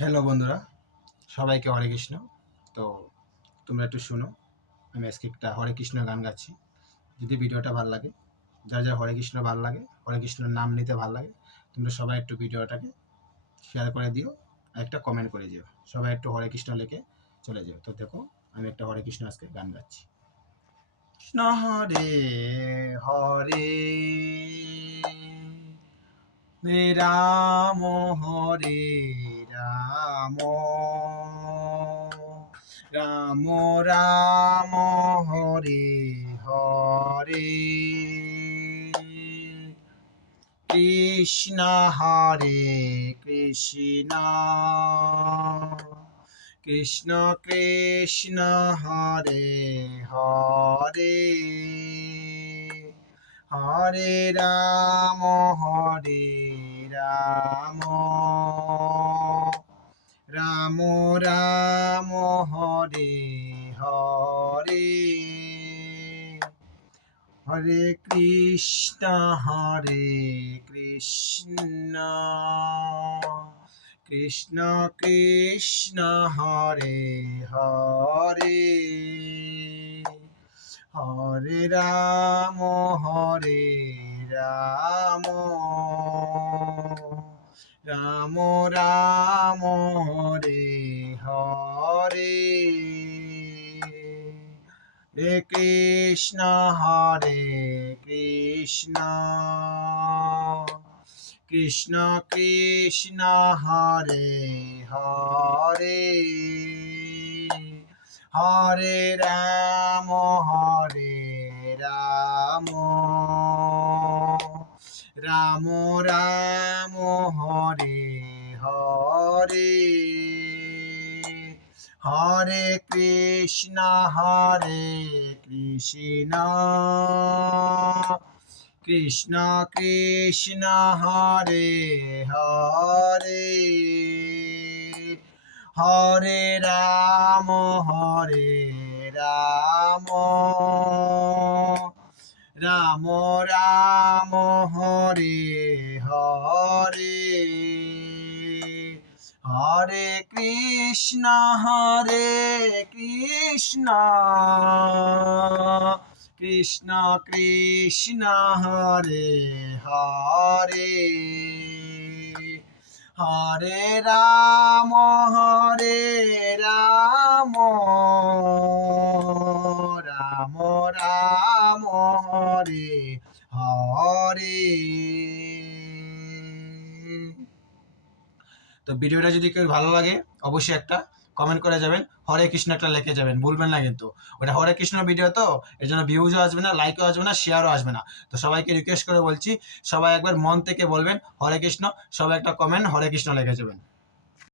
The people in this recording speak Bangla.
হ্যালো বন্ধুরা, সবাইকে হরে কৃষ্ণ। তো তোমরা একটু শোনো, আমি আজকে একটা হরে কৃষ্ণ গান গাচ্ছি। যদি ভিডিওটা ভালো লাগে, যার যার হরে কৃষ্ণ ভালো লাগে, হরে কৃষ্ণর নাম নিতে ভালো লাগে, তোমরা সবাই একটু ভিডিওটাকে শেয়ার করে দিও আর একটা কমেন্ট করে দিও। সবাই একটু হরে কৃষ্ণ লিখে চলে যাও। তো দেখো, আমি একটা হরে কৃষ্ণ আজকে গান গাচ্ছি। কৃষ্ণ হরে হরে রাম হরে রাম রাম রাম হরে হরে কৃষ্ণ হরে কৃষ্ণ কৃষ্ণ কৃষ্ণ হরে হরে হরে রাম রাম রাম হরে হরে হরে কৃষ্ণ কৃষ্ণ কৃষ্ণ হরে হরে হরে রাম রাম রাম হরে হরে হরে কৃষ্ণ কৃষ্ণ কৃষ্ণ হরে হরে হরে রাম রাম রাম হরে হরে হরে কৃষ্ণ কৃষ্ণ কৃষ্ণ হরে হরে হরে রাম রাম রাম হরে হরে হরে কৃষ্ণ কৃষ্ণ কৃষ্ণ হরে হরে হরে রাম রাম রাম হরে হরে। তো ভিডিওটা যদি কেউ ভালো লাগে অবশ্যই একটা কমেন্ট করে যাবেন, হরে কৃষ্ণ একটা লিখে যাবেন, ভুলবেন না কিন্তু। ওটা হরে কৃষ্ণ ভিডিও তো, এর জন্য ভিউজও আসবে না, লাইকও আসবে না, শেয়ারও আসবে না। তো সবাইকে রিকোয়েস্ট করে বলছি, সবাই একবার মন থেকে বলবেন হরে কৃষ্ণ, সবাই একটা কমেন্ট হরে কৃষ্ণ লিখে যাবেন।